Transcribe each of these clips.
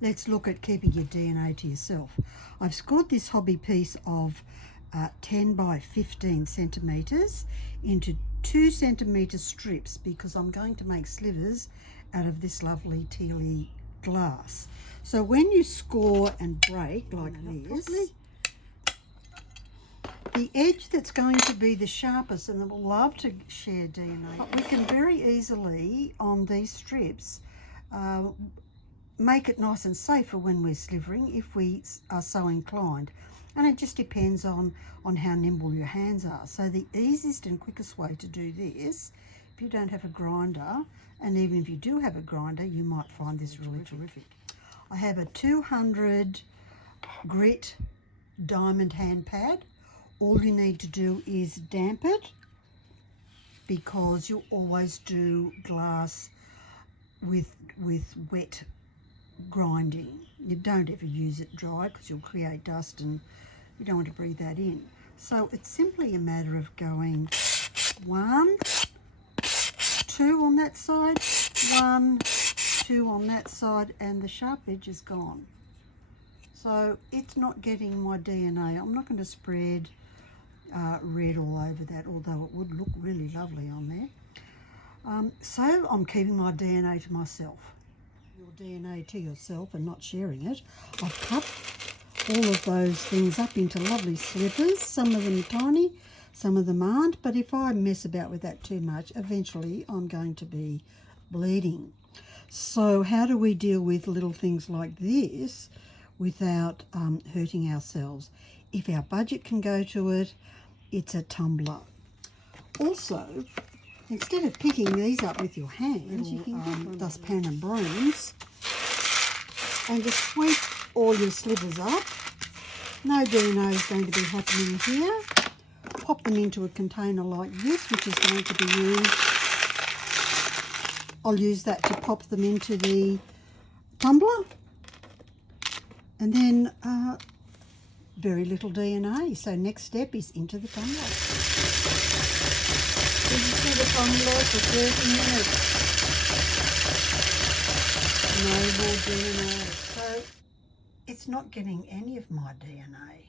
let's look at keeping your DNA to yourself. I've scored this hobby piece of 10 by 15 centimetres into 2 centimetre strips because I'm going to make slivers out of this lovely tealy glass. So when you score and break like this, the edge that's going to be the sharpest, and it will love to share DNA, but we can very easily on these strips make it nice and safe for when we're slivering if we are so inclined. And it just depends on how nimble your hands are. So the easiest and quickest way to do this, if you don't have a grinder, and even if you do have a grinder, you might find this really terrific. I have a 200 grit diamond hand pad. All you need to do is damp it, because you always do glass with wet grinding. You don't ever use it dry because you'll create dust and you don't want to breathe that in. So it's simply a matter of going 1, 2 on that side, 1, 2 on that side, and the sharp edge is gone. So it's not getting my DNA. I'm not going to spread red all over that, although it would look really lovely on there. So I'm keeping my DNA to myself. Your DNA to yourself and not sharing it. I've cut all of those things up into lovely slivers. Some of them tiny, some of them aren't, but if I mess about with that too much, eventually I'm going to be bleeding. So how do we deal with little things like this without hurting ourselves? If our budget can go to it, it's a tumbler. Also, instead of picking these up with your hands, you can get dustpan and brooms and just sweep all your slivers up. No DNA is going to be happening here. Pop them into a container like this, which is going to be used. I'll use that to pop them into the tumbler. And then very little DNA. So next step is into the tumbler. Into the tumbler for 30 minutes. No more DNA. So it's not getting any of my DNA.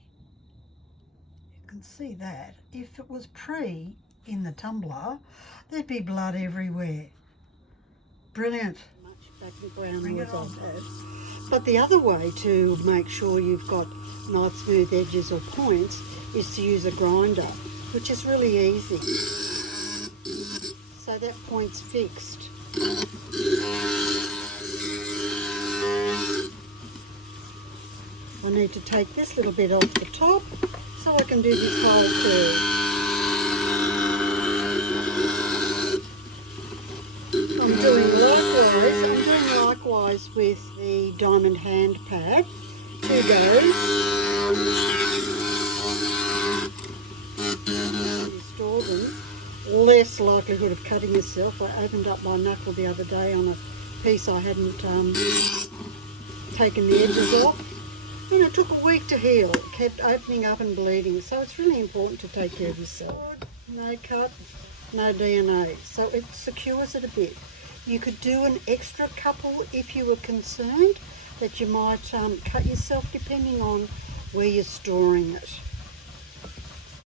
You can see that. If it was pre in the tumbler, there'd be blood everywhere. Brilliant. Much background was on that. But the other way to make sure you've got nice smooth edges or points is to use a grinder, which is really easy. So that point's fixed. I need to take this little bit off the top so I can do this hole too. I'm doing likewise with the diamond hand pad. 2 goes. Install them. Less likelihood of cutting yourself. I opened up my knuckle the other day on a piece I hadn't taken the edges off. And it took a week to heal. It kept opening up and bleeding. So it's really important to take care of yourself. No cut, no DNA. So it secures it a bit. You could do an extra couple if you were concerned that you might cut yourself depending on where you're storing it.